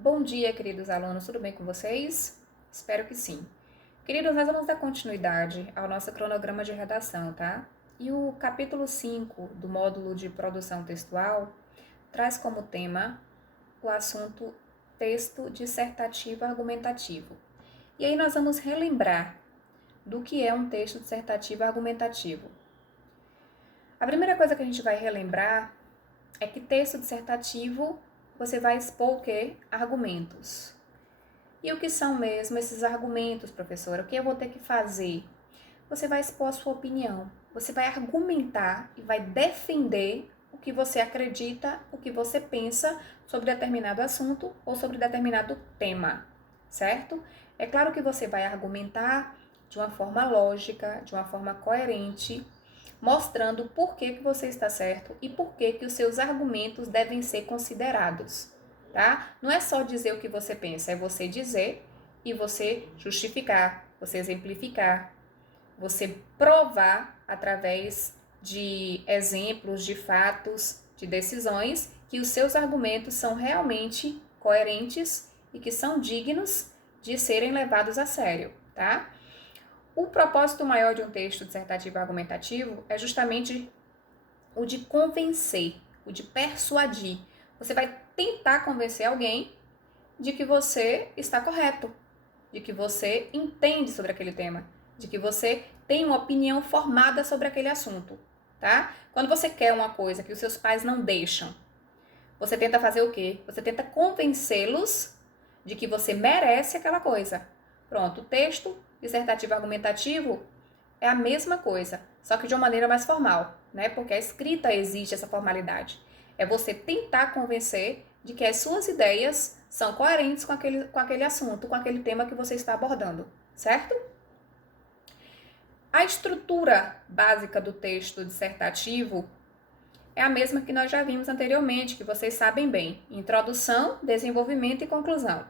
Bom dia, queridos alunos, tudo bem com vocês? Espero que sim. Queridos, nós vamos dar continuidade ao nosso cronograma de redação, tá? E o capítulo 5 do módulo de produção textual traz como tema o assunto texto dissertativo argumentativo. E aí nós vamos relembrar do que é um texto dissertativo argumentativo. A primeira coisa que a gente vai relembrar é que texto dissertativo você vai expor o quê? Argumentos. E o que são mesmo esses argumentos, professora? O que eu vou ter que fazer? Você vai expor a sua opinião. Você vai argumentar e vai defender o que você acredita, o que você pensa sobre determinado assunto ou sobre determinado tema, certo? É claro que você vai argumentar de uma forma lógica, de uma forma coerente, mostrando por que você está certo e por que os seus argumentos devem ser considerados, tá? Não é só dizer o que você pensa, é você dizer e você justificar, você exemplificar, você provar através de exemplos, de fatos, de decisões, que os seus argumentos são realmente coerentes e que são dignos de serem levados a sério, tá? O propósito maior de um texto dissertativo argumentativo é justamente o de convencer, o de persuadir. Você vai tentar convencer alguém de que você está correto, de que você entende sobre aquele tema, de que você tem uma opinião formada sobre aquele assunto, tá? Quando você quer uma coisa que os seus pais não deixam, você tenta fazer o quê? Você tenta convencê-los de que você merece aquela coisa. Pronto, o texto dissertativo argumentativo é a mesma coisa, só que de uma maneira mais formal, né? Porque a escrita exige essa formalidade. É você tentar convencer de que as suas ideias são coerentes com aquele assunto, com aquele tema que você está abordando, certo? A estrutura básica do texto dissertativo é a mesma que nós já vimos anteriormente, que vocês sabem bem: introdução, desenvolvimento e conclusão.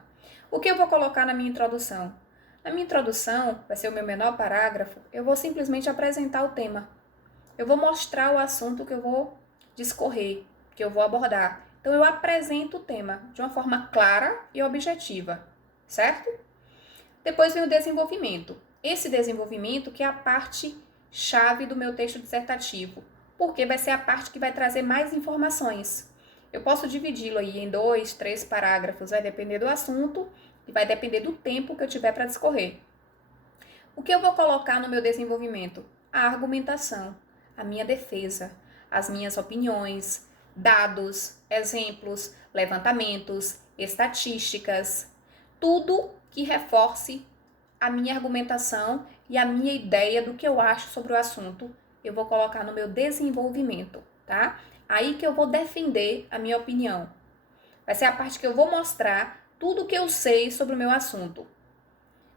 O que eu vou colocar na minha introdução? Na minha introdução, vai ser o meu menor parágrafo, eu vou simplesmente apresentar o tema. Eu vou mostrar o assunto que eu vou discorrer, que eu vou abordar. Então, eu apresento o tema de uma forma clara e objetiva, certo? Depois vem o desenvolvimento. Esse desenvolvimento que é a parte chave do meu texto dissertativo, porque vai ser a parte que vai trazer mais informações. Eu posso dividi-lo aí em 2, 3 parágrafos, vai depender do assunto e vai depender do tempo que eu tiver para discorrer. O que eu vou colocar no meu desenvolvimento? A argumentação, a minha defesa, as minhas opiniões, dados, exemplos, levantamentos, estatísticas, tudo que reforce a minha argumentação e a minha ideia do que eu acho sobre o assunto, eu vou colocar no meu desenvolvimento, tá? Aí que eu vou defender a minha opinião. Vai ser a parte que eu vou mostrar tudo o que eu sei sobre o meu assunto.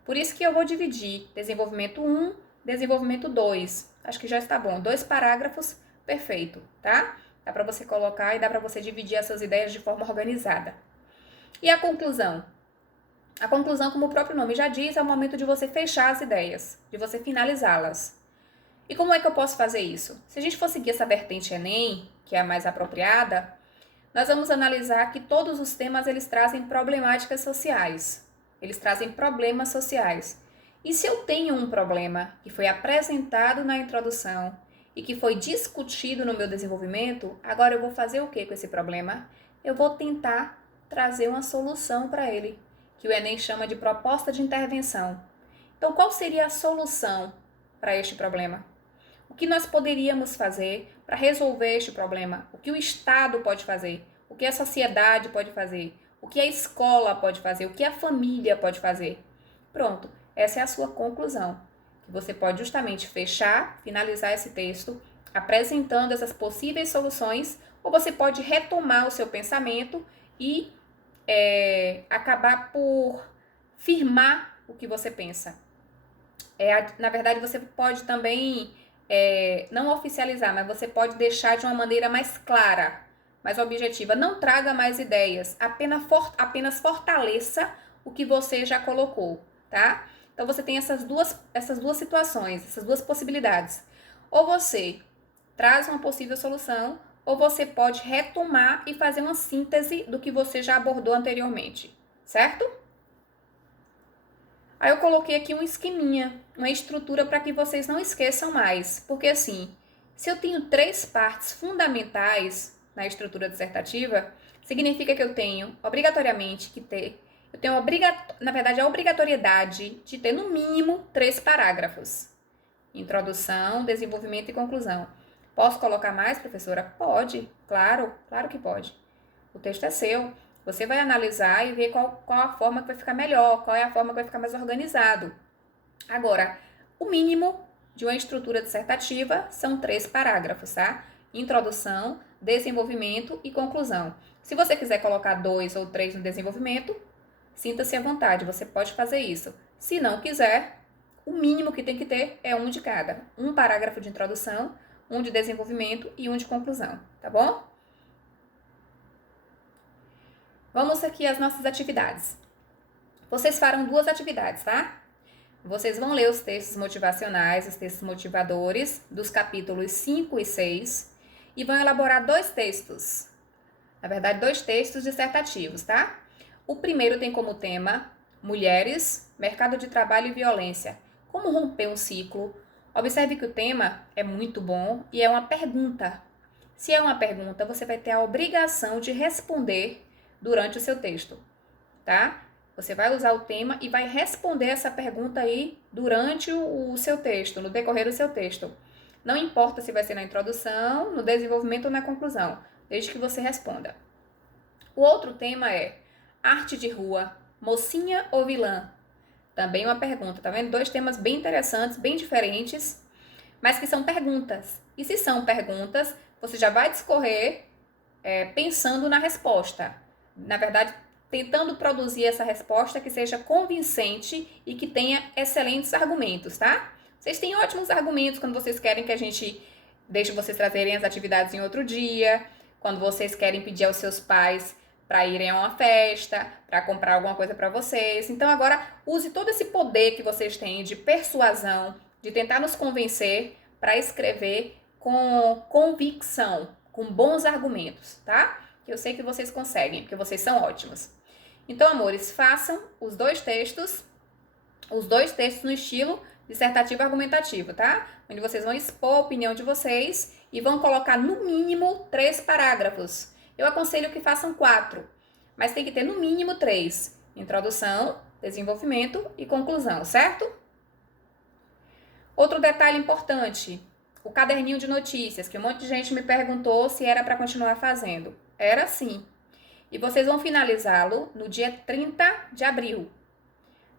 Por isso que eu vou dividir desenvolvimento 1, desenvolvimento 2. Acho que já está bom. 2 parágrafos, perfeito, tá? Dá para você colocar e dá para você dividir essas ideias de forma organizada. E a conclusão? A conclusão, como o próprio nome já diz, é o momento de você fechar as ideias, de você finalizá-las. E como é que eu posso fazer isso? Se a gente for seguir essa vertente Enem, que é a mais apropriada, nós vamos analisar que todos os temas eles trazem problemáticas sociais. Eles trazem problemas sociais. E se eu tenho um problema que foi apresentado na introdução e que foi discutido no meu desenvolvimento, agora eu vou fazer o que com esse problema? Eu vou tentar trazer uma solução para ele, que o Enem chama de proposta de intervenção. Então, qual seria a solução para este problema? O que nós poderíamos fazer para resolver este problema? O que o Estado pode fazer? O que a sociedade pode fazer? O que a escola pode fazer? O que a família pode fazer? Pronto, essa é a sua conclusão. Que você pode justamente fechar, finalizar esse texto, apresentando essas possíveis soluções, ou você pode retomar o seu pensamento e acabar por firmar o que você pensa. Na verdade, você pode também não oficializar, mas você pode deixar de uma maneira mais clara, mais objetiva. Não traga mais ideias, apenas fortaleça o que você já colocou, tá? Então, você tem essas duas situações, essas duas possibilidades. Ou você traz uma possível solução, ou você pode retomar e fazer uma síntese do que você já abordou anteriormente. certo? Aí eu coloquei aqui um esqueminha, uma estrutura para que vocês não esqueçam mais. Porque assim, se eu tenho 3 partes fundamentais na estrutura dissertativa, significa que eu tenho obrigatoriamente que ter, na verdade, a obrigatoriedade de ter no mínimo 3 parágrafos. Introdução, desenvolvimento e conclusão. Posso colocar mais, professora? Pode, claro, claro que pode. O texto é seu. Você vai analisar e ver qual a forma que vai ficar melhor, qual é a forma que vai ficar mais organizado. Agora, o mínimo de uma estrutura dissertativa são 3 parágrafos, tá? Introdução, desenvolvimento e conclusão. Se você quiser colocar 2 ou 3 no desenvolvimento, sinta-se à vontade, você pode fazer isso. Se não quiser, o mínimo que tem que ter é um de cada. Um parágrafo de introdução, um de desenvolvimento e um de conclusão, tá bom? Vamos aqui às nossas atividades. Vocês farão 2 atividades, tá? Vocês vão ler os textos motivacionais, os textos motivadores, dos capítulos 5 e 6, e vão elaborar 2 textos. Na verdade, 2 textos dissertativos, tá? O primeiro tem como tema Mulheres, Mercado de Trabalho e Violência. Como romper um ciclo? Observe que o tema é muito bom e é uma pergunta. Se é uma pergunta, você vai ter a obrigação de responder durante o seu texto, tá? Você vai usar o tema e vai responder essa pergunta aí durante o seu texto, no decorrer do seu texto. Não importa se vai ser na introdução, no desenvolvimento ou na conclusão, desde que você responda. O outro tema é arte de rua, mocinha ou vilã? Também uma pergunta, tá vendo? 2 temas bem interessantes, bem diferentes, mas que são perguntas. E se são perguntas, você já vai discorrer pensando na resposta. Na verdade, tentando produzir essa resposta que seja convincente e que tenha excelentes argumentos, tá? Vocês têm ótimos argumentos quando vocês querem que a gente deixe vocês trazerem as atividades em outro dia, quando vocês querem pedir aos seus pais para irem a uma festa, para comprar alguma coisa para vocês. Então agora use todo esse poder que vocês têm de persuasão, de tentar nos convencer para escrever com convicção, com bons argumentos, tá? Que eu sei que vocês conseguem, porque vocês são ótimos. Então, amores, façam os 2 textos no estilo dissertativo argumentativo, tá? Onde vocês vão expor a opinião de vocês e vão colocar no mínimo 3 parágrafos. Eu aconselho que façam 4, mas tem que ter no mínimo 3. Introdução, desenvolvimento e conclusão, certo? Outro detalhe importante, o caderninho de notícias, que um monte de gente me perguntou se era para continuar fazendo. Era sim. E vocês vão finalizá-lo no dia 30 de abril.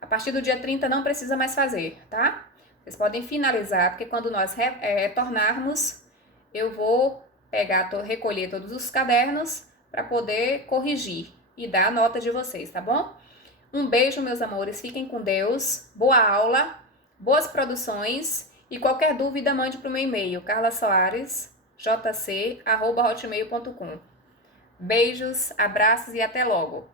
A partir do dia 30 não precisa mais fazer, tá? Vocês podem finalizar, porque quando nós retornarmos, eu vou recolher todos os cadernos para poder corrigir e dar a nota de vocês, tá bom? Um beijo, meus amores. Fiquem com Deus. Boa aula, boas produções. E qualquer dúvida, mande para o meu e-mail, carlasoares.jc@hotmail.com. Beijos, abraços e até logo!